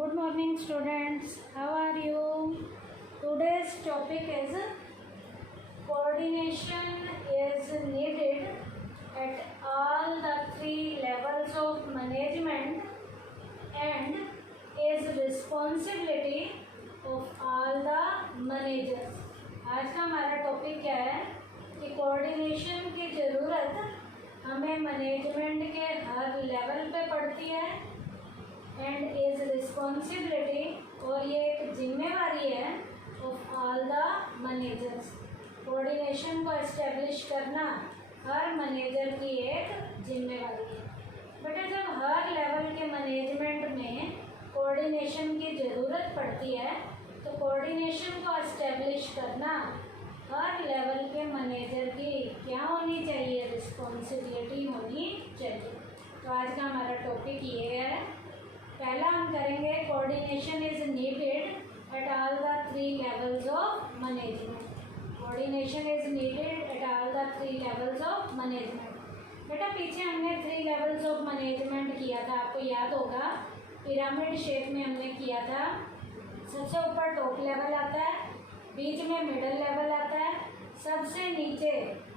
Good morning students, how are you? Today's topic is coordination is needed at all the three levels of management and is responsibility of all the managers. आज का हमारा topic क्या है कि coordination की ज़रूरत हमें management के हर लेवल पे पड़ती है एंड इज़ रिस्पॉन्सिबिलिटी और ये एक जिम्मेवारी है of all the managers. Coordination को इस्टेब्लिश करना हर मैनेजर की एक जिम्मेवारी है। बेटा जब हर लेवल के मैनेजमेंट में कोऑर्डिनेशन की ज़रूरत पड़ती है तो कोऑर्डिनेशन को इस्टेब्लिश करना हर लेवल के मैनेजर की क्या होनी चाहिए, रिस्पॉन्सिबिलिटी होनी चाहिए। तो आज का हमारा टॉपिक ये है। पहला हम करेंगे coordination is needed eight all the three levels of management. Coordination is needed eight all the three levels of management. बेटा पीछे हमने थ्री लेवल्स ऑफ मैनेजमेंट किया था, आपको याद होगा, पिरामिड शेप में हमने किया था। सबसे ऊपर टॉप लेवल आता है, बीच में मिडल लेवल आता है, सबसे नीचे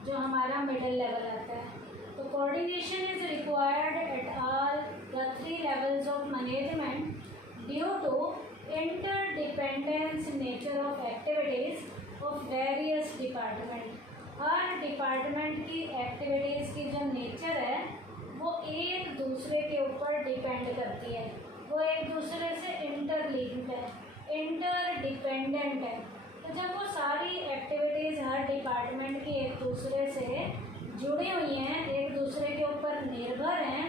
जो हमारा मिडल लेवल आता है। तो coordination is required at all the three levels of management due to interdependence nature of activities of various department. हर डिपार्टमेंट की एक्टिविटीज़ की जो नेचर है वो एक दूसरे के ऊपर डिपेंड करती है, वो एक दूसरे से इंटरलिंक्ड है, इंटरडिपेंडेंट है। तो जब वो सारी एक्टिविटीज़ हर डिपार्टमेंट की एक दूसरे से जुड़ी हुई हैं, एक दूसरे के ऊपर निर्भर हैं,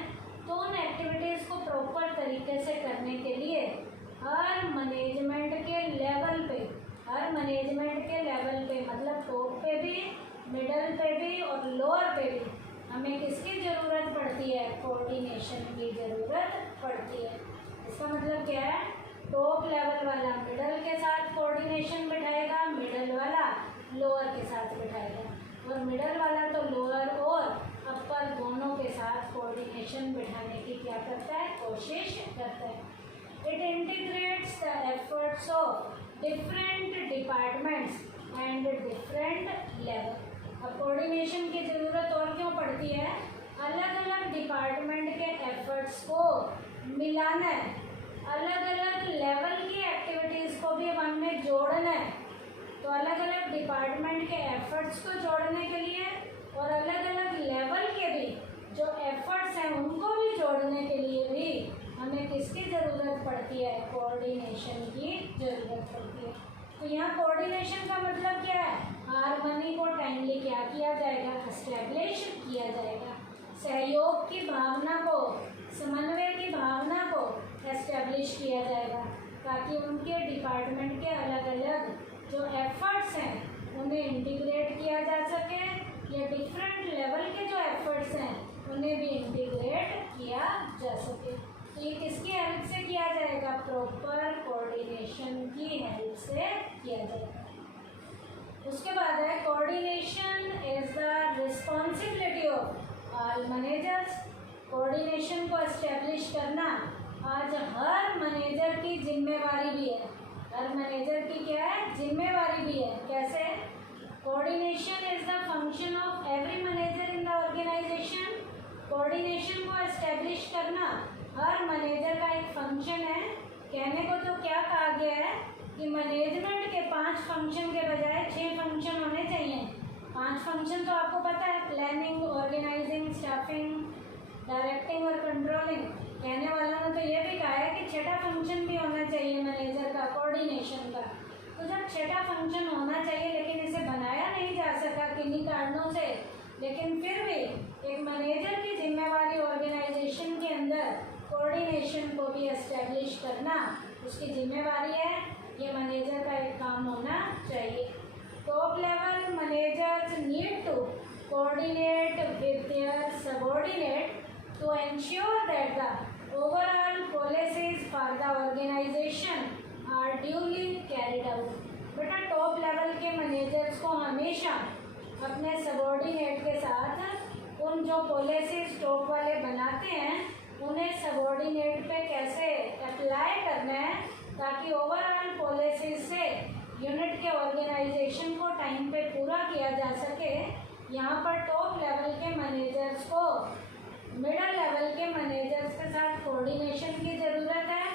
तो उन एक्टिविटीज़ को प्रॉपर तरीके से करने के लिए हर मैनेजमेंट के लेवल पे, हर मैनेजमेंट के लेवल पे मतलब टॉप पे भी, मिडल पे भी और लोअर पे भी हमें किसकी ज़रूरत पड़ती है, कोऑर्डिनेशन की ज़रूरत पड़ती है। इसका मतलब क्या है, टॉप लेवल वाला मिडल के साथ कोऑर्डिनेशन बिठाएगा, मिडल वाला लोअर के साथ बिठाएगा, और मिडल वाला तो लोअर और अपर दोनों के साथ कोऑर्डिनेशन बिठाने की क्या करता है, कोशिश करता है। It integrates the efforts of different departments and different level. अब कोऑर्डिनेशन की ज़रूरत और क्यों पड़ती है, अलग अलग डिपार्टमेंट के एफर्ट्स को मिलाना है, अलग अलग लेवल की एक्टिविटीज़ को भी हमने जोड़ना है। तो अलग अलग डिपार्टमेंट के एफर्ट्स को जोड़ने के लिए और अलग अलग लेवल के भी जो एफर्ट्स हैं उनको भी जोड़ने के लिए भी हमें किसकी ज़रूरत पड़ती है, कोऑर्डिनेशन की ज़रूरत पड़ती है। तो यहाँ कोऑर्डिनेशन का मतलब क्या है, हार्मनी को टाइमली क्या किया जाएगा, एस्टेब्लिश किया जाएगा, सहयोग की भावना को, समन्वय की भावना को एस्टेब्लिश किया जाएगा, ताकि उनके डिपार्टमेंट के अलग अलग जो एफर्ट्स हैं उन्हें इंटीग्रेट किया जा सके, या डिफरेंट लेवल के जो एफर्ट्स हैं उन्हें भी इंटीग्रेट किया जा सके। तो ये किसकी हेल्प से किया जाएगा, प्रॉपर कोऑर्डिनेशन की हेल्प से किया जाएगा। उसके बाद है coordination is the responsibility of all managers. Coordination को एस्टेब्लिश करना आज हर मैनेजर की जिम्मेवारी भी है, हर मैनेजर की क्या है, जिम्मेवारी भी है। कैसे, coordination is the function of every manager in the organisation. Coordination को एस्टेब्लिश करना हर मैनेजर का एक फंक्शन है। कहने को तो क्या कहा गया है कि मैनेजमेंट के 5 फंक्शन के बजाय 6 फंक्शन होने चाहिए। 5 फंक्शन तो आपको पता है, प्लानिंग, ऑर्गेनाइजिंग, स्टाफिंग, डायरेक्टिंग और कंट्रोलिंग। कहने वालों ने तो ये भी कहा है कि छठा फंक्शन भी होना चाहिए मैनेजर का, कोऑर्डिनेशन का। तो जब छठा फंक्शन होना चाहिए लेकिन इसे बनाया नहीं जा सका किन्हीं कारणों से, लेकिन फिर भी एक मैनेजर की जिम्मेवारी ऑर्गेनाइजेशन के अंदर कोऑर्डिनेशन को भी एस्टेब्लिश करना उसकी जिम्मेवारी है, ये मैनेजर का एक काम होना चाहिए। Top level managers need to coordinate with their subordinate to ensure that the overall policies for the organization are duly carried out। बेटा टॉप लेवल के मैनेजर्स को हमेशा अपने सबऑर्डिनेट के साथ उन जो पॉलिसीज टॉप वाले बनाते हैं उन्हें सबऑर्डिनेट पे कैसे अप्लाई करना है ताकि ओवरऑल पॉलिसीज से यूनिट के ऑर्गेनाइजेशन को टाइम पे पूरा किया जा सके। यहाँ पर टॉप लेवल के मैनेजर्स को मिडल लेवल के मैनेजर्स के साथ कोऑर्डिनेशन की ज़रूरत है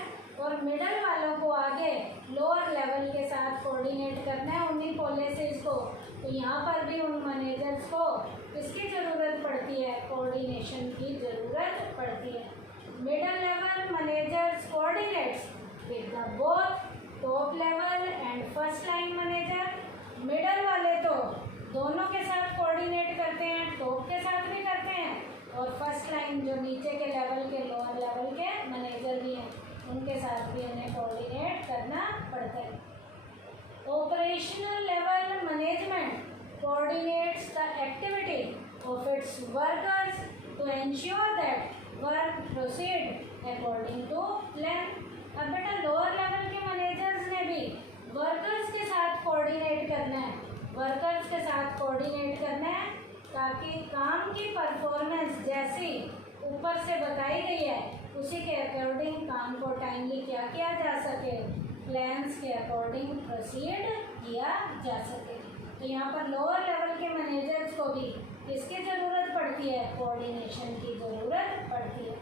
और मिडल वालों को आगे लोअर लेवल के साथ कोऑर्डिनेट करना है उन्हीं पॉलिसीज़ को। तो यहाँ पर भी उन मैनेजर्स को किसकी ज़रूरत पड़ती है? कोऑर्डिनेशन की ज़रूरत पड़ती है। Middle level managers coordinates with the both top level and first line manager. Middle वाले तो दोनों के साथ कोऑर्डिनेट करते हैं, टॉप के साथ भी करते हैं, और फर्स्ट लाइन जो नीचे के लेवल के लोअर लेवल के मैनेजर भी हैं उनके साथ भी उन्हें कोऑर्डिनेट करना पड़ता है। Operational level management coordinates the activity of its workers to ensure that work proceed according to plan. अब बेटा लोअर लेवल के मैनेजर्स ने भी वर्कर्स के साथ कोऑर्डिनेट करना है, वर्कर्स के साथ कोऑर्डिनेट करना है ताकि काम की परफॉर्मेंस जैसी ऊपर से बताई गई है उसी के अकॉर्डिंग काम को टाइमली क्या किया जा सके, प्लान्स के अकॉर्डिंग प्रोसीड किया जा सके। तो यहाँ पर लोअर लेवल के मैनेजर्स को भी किसकी ज़रूरत पड़ती है? कोऑर्डिनेशन की ज़रूरत पड़ती है।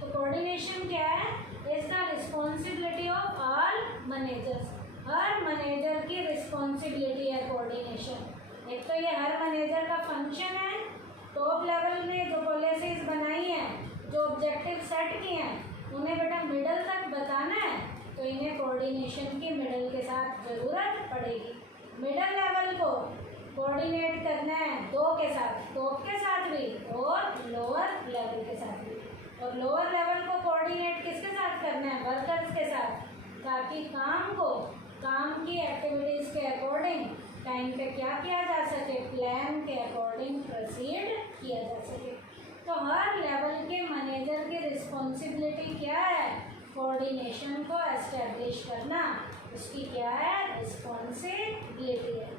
तो कोऑर्डिनेशन क्या है? Is the responsibility of all managers. Her manager की रिस्पॉन्सिबिलिटी है कोऑर्डिनेशन। एक तो ये हर मैनेजर का फंक्शन है, टॉप लेवल ने जो पॉलिसीज बनाई हैं, जो ऑब्जेक्टिव सेट किए हैं, उन्हें बेटा मिडल तक बताना है, तो इन्हें कोऑर्डिनेशन की मिडल के साथ ज़रूरत पड़ेगी। मिडल लेवल को कोऑर्डिनेट करना है दो के साथ, टॉप के साथ भी और लोअर लेवल के साथ भी, और लोअर लेवल को कोऑर्डिनेट किसके साथ करना है? वर्कर्स के साथ, ताकि काम की एक्टिविटीज़ के अकॉर्डिंग टाइम पे क्या किया जा सके? प्लान के अकॉर्डिंग प्रोसीड किया जा सके। तो हर लेवल के मैनेजर की रिस्पॉन्सिबिलिटी क्या है? कोऑर्डिनेशन को एस्टेब्लिश करना, उसकी क्या है? रिस्पॉन्सिबिलिटी है।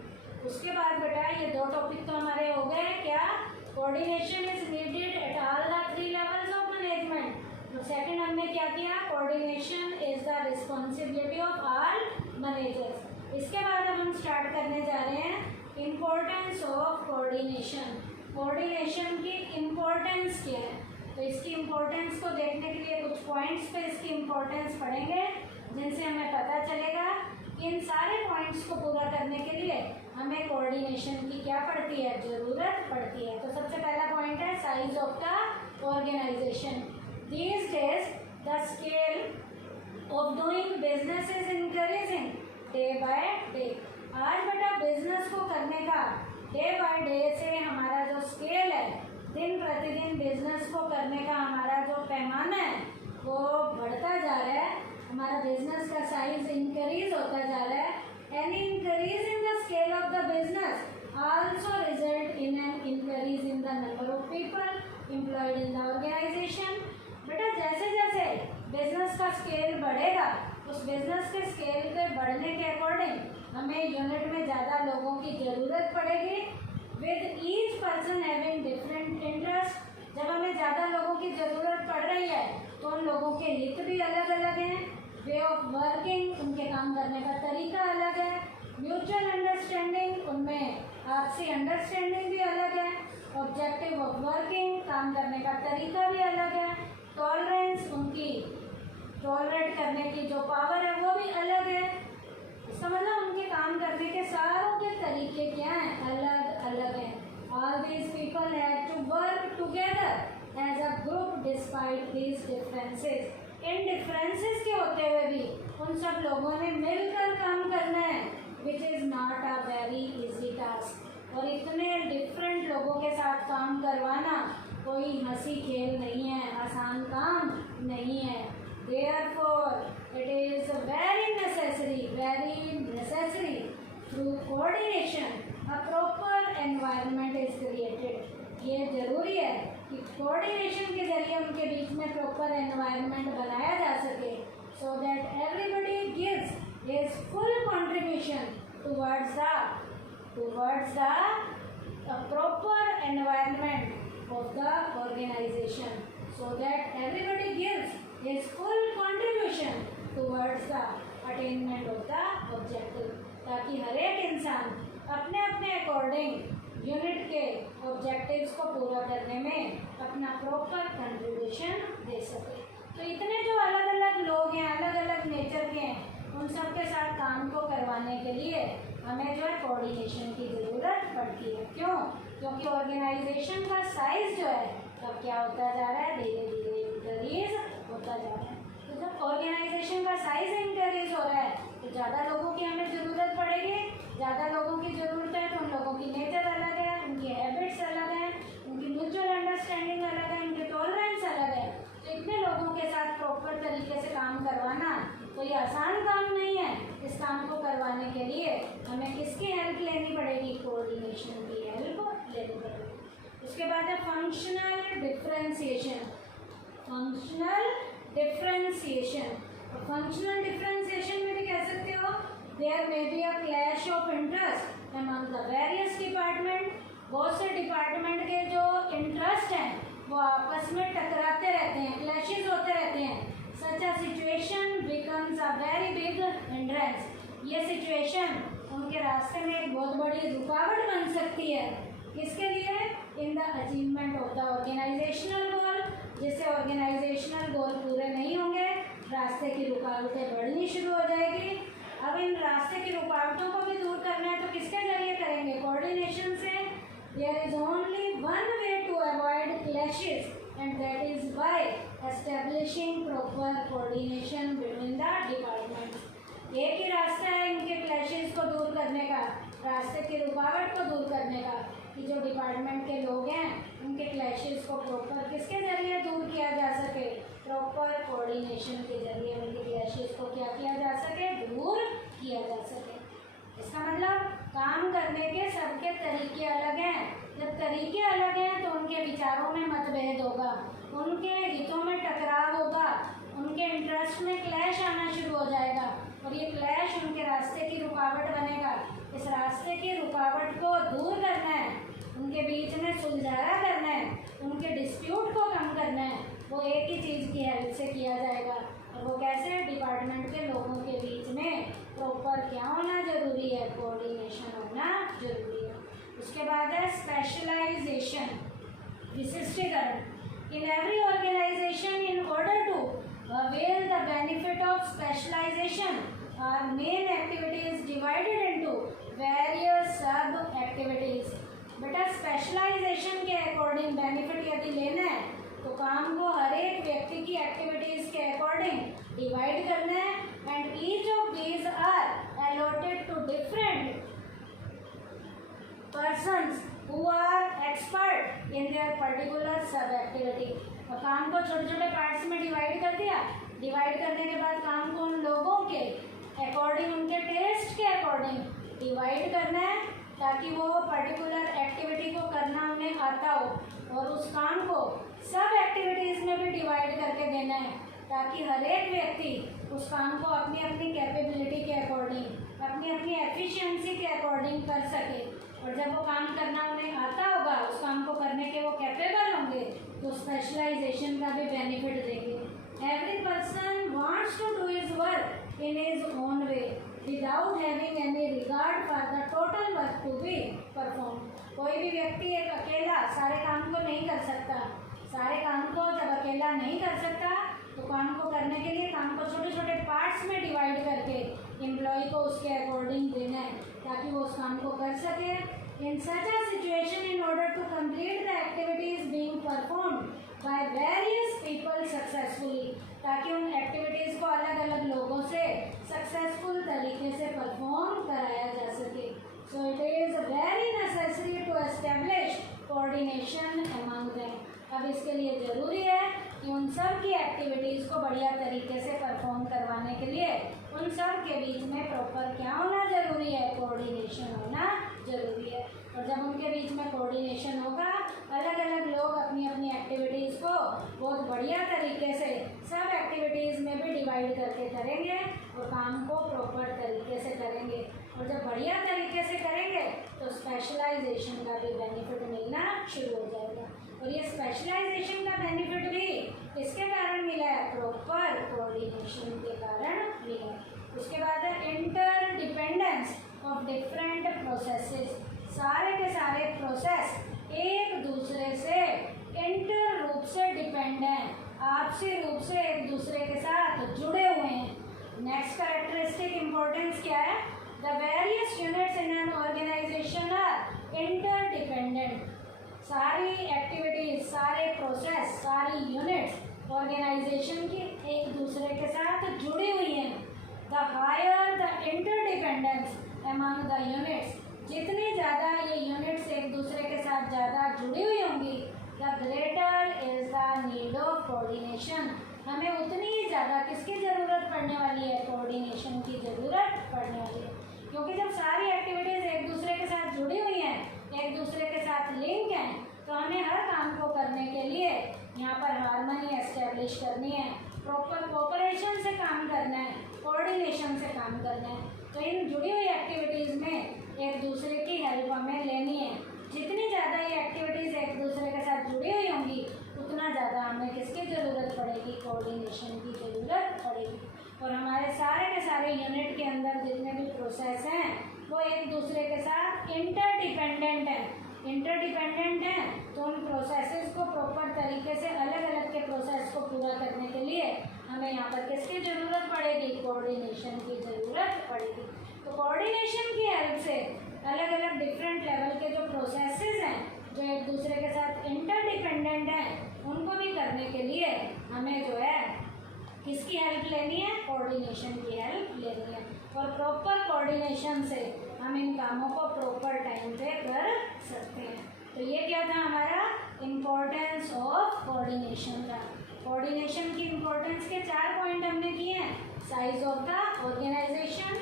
उसके बाद बेटा ये दो टॉपिक तो हमारे हो गए हैं। क्या? Coordination is needed eight all the 3 levels of management. तो सेकंड हमने क्या किया? Coordination is the responsibility of all managers. इसके बाद अब हम स्टार्ट करने जा रहे हैं इम्पोर्टेंस ऑफ कोऑर्डिनेशन। कोऑर्डिनेशन की इम्पोर्टेंस क्या है? तो इसकी इम्पोर्टेंस को देखने के लिए कुछ पॉइंट्स पे इसकी इम्पोर्टेंस पढ़ेंगे, जिनसे हमें पता चलेगा कि इन सारे पॉइंट्स को पूरा करने के लिए हमें कोऑर्डिनेशन की क्या पड़ती है? ज़रूरत पड़ती है। तो सबसे पहला पॉइंट है size of the organization. These days the scale of doing business is increasing day by day. आज बेटा बिजनेस को करने का डे बाय डे से हमारा जो स्केल है, दिन प्रतिदिन बिजनेस को करने का हमारा जो पैमाना है वो बढ़ता जा रहा है। हमारा बिजनेस का साइज इंक्रीज होता जा रहा है। Any increase in the scale of the business also result in an increase in the number of people employed in the organization। बेटा जैसे जैसे बिजनेस का स्केल बढ़ेगा, उस बिजनेस के स्केल के बढ़ने के अकॉर्डिंग हमें यूनिट में ज़्यादा लोगों की ज़रूरत पड़ेगी। With each person having different interest. जब हमें ज़्यादा लोगों की ज़रूरत पड़ रही है तो उन लोगों के हित भी अलग अलग हैं, वे ऑफ वर्किंग, उनके काम करने का तरीका अलग है, म्यूचुअल अंडरस्टैंडिंग, उनमें आपसी अंडरस्टैंडिंग भी अलग है, ऑब्जेक्टिव ऑफ वर्किंग, काम करने का तरीका भी अलग है, टॉलरेंस, उनकी टॉलरेट करने की जो पावर है वो भी अलग है। इसका मतलब उनके काम करने के सारों के तरीके क्या हैं? अलग अलग हैं। All these people have to work together as a group despite these differences. इन डिफरेंसेस के होते हुए भी उन सब लोगों ने मिलकर काम करना है, which is not a very easy task. और इतने डिफरेंट लोगों के साथ काम करवाना कोई हंसी खेल नहीं है, आसान काम नहीं है। Therefore it is very necessary through coordination a proper environment is created। ये ज़रूरी है कि कोऑर्डिनेशन के जरिए उनके बीच में प्रॉपर एनवायरनमेंट बनाया जा सके, so that everybody gives his full contribution towards the proper environment of the organization, so that everybody gives his full contribution towards the attainment of the objective, ताकि हर एक इंसान अपने अपने अकॉर्डिंग यूनिट के objectives को पूरा करने में अपना प्रॉपर कंट्रीब्यूशन दे सके। तो इतने जो अलग अलग लोग हैं, अलग अलग नेचर के हैं, उन सब के साथ काम को करवाने के लिए हमें जो है कोऑर्डिनेशन की ज़रूरत पड़ती है। क्यों? क्योंकि ऑर्गेनाइजेशन का साइज जो है अब क्या होता जा रहा है, धीरे धीरे इंक्रीज होता जा रहा है। तो जब ऑर्गेनाइजेशन का साइज इंक्रीज हो रहा है तो ज़्यादा लोगों की हमें ज़रूरत पड़ेगी। ज़्यादा लोगों की ज़रूरत है तो उन लोगों की नेचर अलग है, उनकी हैबिट्स अलग हैं, उनकी म्यूचुअल अंडरस्टैंडिंग अलग है, उनके टॉलरेंस अलग है। तो इतने लोगों के साथ प्रॉपर तरीके से काम करवाना कोई आसान काम नहीं है। इस काम को करवाने के लिए हमें किसकी हेल्प लेनी पड़ेगी? कोऑर्डिनेशन की हेल्प लेनी पड़ेगी। उसके बाद है functional differentiation. Functional differentiation, functional differentiation में भी कह सकते हो there may be a clash of interest among the various department. बहुत से डिपार्टमेंट के जो इंटरेस्ट हैं वो आपस में टकराते रहते हैं, क्लैशेस होते रहते हैं। Such a situation becomes a very big hindrance. ये सिचुएशन उनके रास्ते में एक बहुत बड़ी रुकावट बन सकती है। किसके लिए? In the achievement of the organisational goal. जिससे ऑर्गेनाइजेशनल गोल पूरे नहीं होंगे, रास्ते की रुकावटें बढ़नी शुरू हो जाएगी। अब इन रास्ते की रुकावटों को भी दूर करना है तो किसके जरिए करेंगे? कोऑर्डिनेशन से। There is only one way to avoid clashes and that is by establishing proper coordination between the departments. एक ही रास्ता है इनके क्लैशेस को दूर करने का, रास्ते की रुकावट को दूर करने का, कि जो डिपार्टमेंट के लोग हैं उनके क्लैशेस को प्रॉपर किसके जरिए दूर किया जा सके? प्रॉपर कोऑर्डिनेशन के जरिए उनके क्लैशेस को क्या किया जा सके? दूर किया जा सके। इसका मतलब काम करने के सबके तरीके अलग हैं। जब तरीके अलग हैं तो उनके विचारों में मतभेद होगा, उनके हितों में टकराव होगा, उनके इंटरेस्ट में क्लैश आना शुरू हो जाएगा और ये क्लैश उनके रास्ते की रुकावट बनेगा। इस रास्ते की रुकावट को दूर करना है, उनके बीच में सुलझाया करना है, उनके डिस्प्यूट को कम करना है, वो एक ही चीज़ की हेल्प से किया जाएगा। और वो कैसे? डिपार्टमेंट के लोगों के बीच में प्रॉपर क्या होना जरूरी है? कोऑर्डिनेशन होना जरूरी है। उसके बाद है स्पेशलाइजेशन, विशिष्टीकरण। In every organisation in order to avail the benefit of specialisation are main activities divided into various sub activities. बेटा स्पेशलाइजेशन के अकॉर्डिंग बेनिफिट यदि लेना है तो काम को हर एक व्यक्ति की एक्टिविटीज के अकॉर्डिंग डिवाइड करना है and each of these are allotted to different persons who are expert in their particular sub activity. और काम को छोटे छोटे पार्ट्स में डिवाइड कर दिया। डिवाइड करने के बाद काम को उन लोगों के अकॉर्डिंग, उनके टेस्ट के अकॉर्डिंग डिवाइड करना है ताकि वो पर्टिकुलर एक्टिविटी को करना उन्हें आता हो। और उस काम को सब एक्टिविटीज़ में भी डिवाइड करके देना है ताकि हर एक व्यक्ति उस काम को अपनी अपनी कैपेबिलिटी के अकॉर्डिंग, अपनी अपनी एफिशिएंसी के अकॉर्डिंग कर सके। और जब वो काम करना उन्हें आता होगा, उस काम को करने के वो कैपेबल होंगे, तो स्पेशलाइजेशन का भी बेनिफिट देंगे। Every person wants to do his work in his own way without having any regard for the total work to be perform. कोई भी व्यक्ति एक अकेला सारे काम को नहीं कर सकता। सारे काम को जब अकेला नहीं कर सकता तो काम को करने के लिए काम को छोटे छोटे पार्ट्स में डिवाइड करके एम्प्लॉय को उसके अकॉर्डिंग देना है ताकि वो उस काम को कर सके। In such a situation, in order to complete the activities being performed by various people successfully, ताकि उन एक्टिविटीज़ को अलग अलग लोगों से सक्सेसफुल तरीके से परफॉर्म कराया जा सके। So it is very necessary to establish coordination among them. अब इसके लिए ज़रूरी है कि उन सब की एक्टिविटीज़ को बढ़िया तरीके से परफॉर्म करवाने के लिए उन सब के बीच में प्रॉपर क्या होना ज़रूरी है? कोऑर्डिनेशन होना ज़रूरी है। और जब उनके बीच में कोऑर्डिनेशन होगा, अलग अलग लोग अपनी अपनी एक्टिविटीज़ को बहुत बढ़िया तरीके से सब एक्टिविटीज़ में भी डिवाइड करके करेंगे और काम को प्रॉपर तरीके से करेंगे। और जब बढ़िया तरीके से करेंगे तो स्पेशलाइजेशन का भी बेनिफिट मिलना शुरू हो जाएगा। और ये स्पेशलाइजेशन का बेनिफिट भी किसके कारण मिला है? प्रॉपर कोऑर्डिनेशन के कारण मिला है। उसके बाद है इंटरडिपेंडेंस ऑफ डिफरेंट प्रोसेसेस, सारे के सारे प्रोसेस एक दूसरे से इंटर रूप से डिपेंड हैं, आपसी रूप से एक दूसरे के साथ जुड़े हुए हैं। नेक्स्ट कैरेक्टरिस्टिक इंपॉर्टेंस क्या है? The various units in an organization are interdependent, सारी एक्टिविटीज, सारे प्रोसेस, सारी यूनिट्स ऑर्गेनाइजेशन की एक दूसरे के साथ जुड़ी हुई हैं। The higher the interdependence among the units, जितनी ज़्यादा ये यूनिट्स एक दूसरे के साथ ज़्यादा जुड़ी हुई होंगी, the greater is the need of coordination, हमें उतनी ही ज़्यादा किसकी ज़रूरत पड़ने वाली है? कोऑर्डिनेशन की ज़रूरत पड़ने वाली है। क्योंकि जब सारी एक्टिविटीज़ एक दूसरे के साथ जुड़ी हुई हैं, एक दूसरे के साथ लिंक हैं, तो हमें हर काम को करने के लिए यहाँ पर हार्मनी एस्टेब्लिश करनी है, प्रॉपर कोऑपरेशन से काम करना है, कोऑर्डिनेशन से काम करना है। तो इन जुड़ी हुई एक्टिविटीज़ में एक दूसरे की हेल्प हमें लेनी है। जितनी ज़्यादा ये एक्टिविटीज़ एक दूसरे के साथ जुड़ी हुई होंगी, उतना ज़्यादा हमें किसकी ज़रूरत पड़ेगी? कोऑर्डिनेशन की ज़रूरत पड़ेगी। और हमारे सारे के सारे यूनिट के अंदर जितने भी प्रोसेस हैं वो एक दूसरे के साथ इंटरडिपेंडेंट हैं। इंटरडिपेंडेंट हैं तो उन प्रोसेसेस को प्रॉपर तरीके से अलग अलग के प्रोसेस को पूरा करने के लिए हमें यहाँ पर किसकी ज़रूरत पड़ेगी? कोऑर्डिनेशन की ज़रूरत पड़ेगी। तो कोऑर्डिनेशन की हेल्प से अलग अलग डिफरेंट लेवल के जो प्रोसेसेस हैं जो एक दूसरे के साथ इंटरडिपेंडेंट हैं, उनको भी करने के लिए हमें जो है किसकी हेल्प लेनी है? कोऑर्डिनेशन की हेल्प लेनी है। और प्रॉपर कोऑर्डिनेशन से हम इन कामों को प्रॉपर टाइम पे कर सकते हैं। तो ये क्या था हमारा इम्पोर्टेंस ऑफ कोऑर्डिनेशन का। कोऑर्डिनेशन की इम्पोर्टेंस के 4 पॉइंट हमने किए हैं। साइज ऑफ द ऑर्गेनाइजेशन,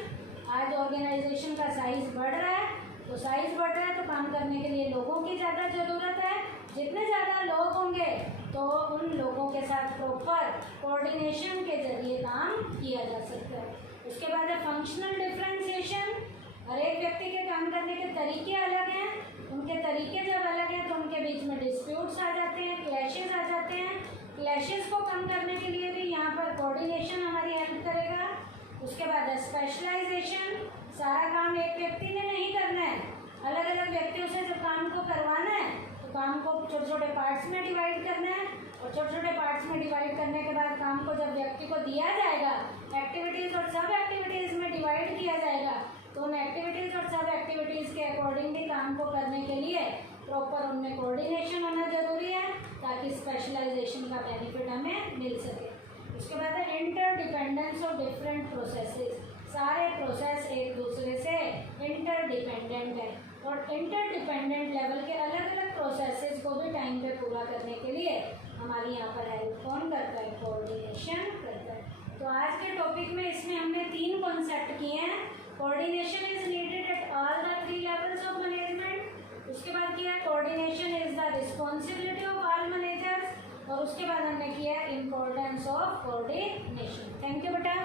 आज ऑर्गेनाइजेशन का साइज बढ़ रहा है, तो साइज बढ़ रहा है तो काम करने के लिए लोगों की ज़्यादा ज़रूरत है। जितने ज़्यादा लोग होंगे तो उन लोगों के साथ प्रॉपर कोऑर्डिनेशन के जरिए काम किया जा सकता है। उसके बाद है फंक्शनल डिफरेंशिएशन, हर एक व्यक्ति के काम करने के तरीके अलग हैं, उनके तरीके जब अलग हैं तो उनके बीच में डिस्प्यूट्स आ जाते हैं, क्लैशेस आ जाते हैं। क्लैशेस को कम करने के लिए भी यहाँ पर कोऑर्डिनेशन हमारी हेल्प करेगा। उसके बाद है स्पेशलाइजेशन, सारा काम एक व्यक्ति ने नहीं करना है, अलग अलग व्यक्तियों से जब काम को करवाना है तो काम को छोटे छोटे पार्ट्स में डिवाइड करना है, और छोटे छोटे पार्ट्स में डिवाइड करने के बाद काम को जब व्यक्ति को दिया जाएगा, एक्टिविटीज़ और सब एक्टिविटीज़ में डिवाइड किया जाएगा, तो उन एक्टिविटीज़ और सब एक्टिविटीज़ के अकॉर्डिंगली काम को करने के लिए प्रॉपर उनमें कोऑर्डिनेशन होना ज़रूरी है, ताकि स्पेशलाइजेशन का बेनिफिट हमें मिल सके। उसके बाद है इंटरडिपेंडेंस ऑफ डिफरेंट प्रोसेसेस, सारे प्रोसेस एक दूसरे से इंटरडिपेंडेंट है, और इंटरडिपेंडेंट लेवल के अलग अलग प्रोसेसेस को भी टाइम पे पूरा करने के लिए हमारी यहाँ पर हेल्प कौन करता है? कोऑर्डिनेशन करता है। तो आज के टॉपिक में इसमें हमने 3 कॉन्सेप्ट किए हैं। Coordination is needed eight all the 3 levels of management. उसके बाद किया coordination is the responsibility of all managers, और उसके बाद हमने किया importance of coordination. Thank you बेटा।